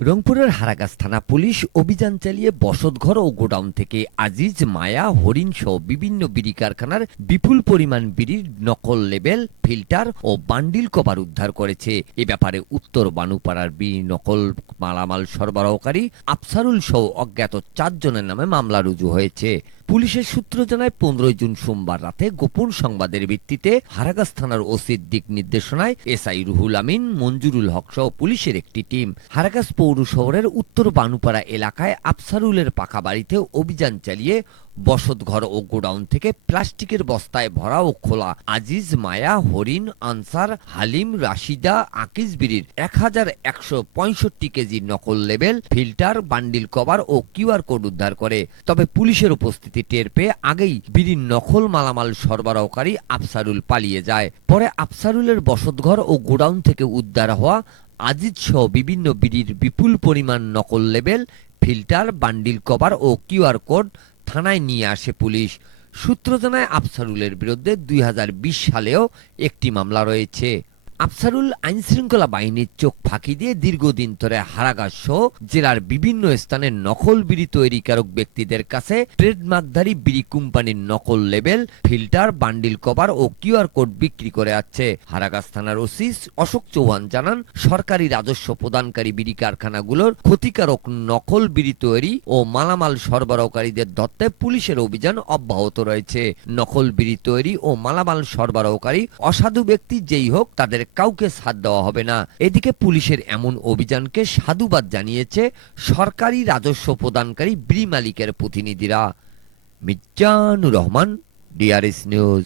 রংপুরের হারাগাছ থানা পুলিশ অভিযান চালিয়ে বসতঘর ও গোডাউন থেকে আজিজ, মায়া, হরিণ সহ বিভিন্ন বিড়ি কারখানার বিপুল পরিমাণ বিড়ির নকল লেবেল, ফিল্টার ও বান্ডিল কভার উদ্ধার করেছে। এ ব্যাপারে উত্তর বানুপাড়ার বিড়ি নকল মালামাল সরবরাহকারী আফসারুল সহ অজ্ঞাত 4 জনের নামে মামলা রুজু হয়েছে। পুলিশের সূত্র জানায় 15 জুন সোমবার রাতে গোপন সংবাদের ভিত্তিতে হারাগাছ থানার ওসির দিক নির্দেশনায় এসআই রুহুল আমিন, মঞ্জুরুল হক সহ পুলিশের একটি টিম হারাগাছ পৌর শহরের উত্তর বানুপাড়া এলাকায় আফসারুলের পাকা বাড়িতে অভিযান চালিয়ে বসতঘর ও গোডাউন থেকে প্লাস্টিকের বস্তায় ভরা ও খোলা আজিজ, মায়া, হরিণ, আনসার, হালিম, রাশিদা, আকিজ বিড়ির 1165 কেজি নকল লেবেল, ফিল্টার, বান্ডিল কভার ও কিউআর কোড উদ্ধার করে। তবে পুলিশের উপস্থিতি টের পেয়ে আগেই বিড়ির নকল মালামাল সরবরাহকারী আফসারুল পালিয়ে যায়। পরে আফসারুলের বসতঘর ও গোডাউন থেকে উদ্ধার হওয়া আজিজ সহ বিভিন্ন বিড়ির বিপুল পরিমাণ নকল লেবেল, ফিল্টার, বান্ডিল কভার ও কিউআর কোড থানায় নিয়ে আসে পুলিশ। সূত্র জানায় আফসারুলের বিরুদ্ধে 2020 সালেও একটি মামলা রয়েছে। আফসারুল আইনশৃঙ্খলা বাহিনীর চোখ ফাঁকি দিয়ে দীর্ঘদিন ধরে হারাগাছ সহ জেলার বিভিন্ন স্থানে নকল বিড়ি তৈরিকারক ব্যক্তিদের কাছে ট্রেডমার্কধারী বিড়ি কোম্পানির নকল লেবেল, ফিল্টার, বান্ডিল কভার ও কিউআর কোড বিক্রি করে আসছে। হারাগাছ থানার ওসি অশোক চৌহান জানান, সরকারি রাজস্ব প্রদানকারী বিড়ি কারখানাগুলোর ক্ষতিকারক নকল বিড়ি তৈরি ও মালামাল সরবরাহকারীদের ধরতে পুলিশের অভিযান অব্যাহত রয়েছে। নকল বিড়ি তৈরি ও মালামাল সরবরাহকারী অসাধু ব্যক্তি যেই হোক, তাদের কাউকে ছাড় দেওয়া হবে না। এদিকে পুলিশের এমন অভিযানকে সাধুবাদ জানিয়েছে সরকারি রাজস্ব প্রদানকারী বিড়ি মালিকের প্রতিনিধিরা। Mizanur Rahman, DRS news.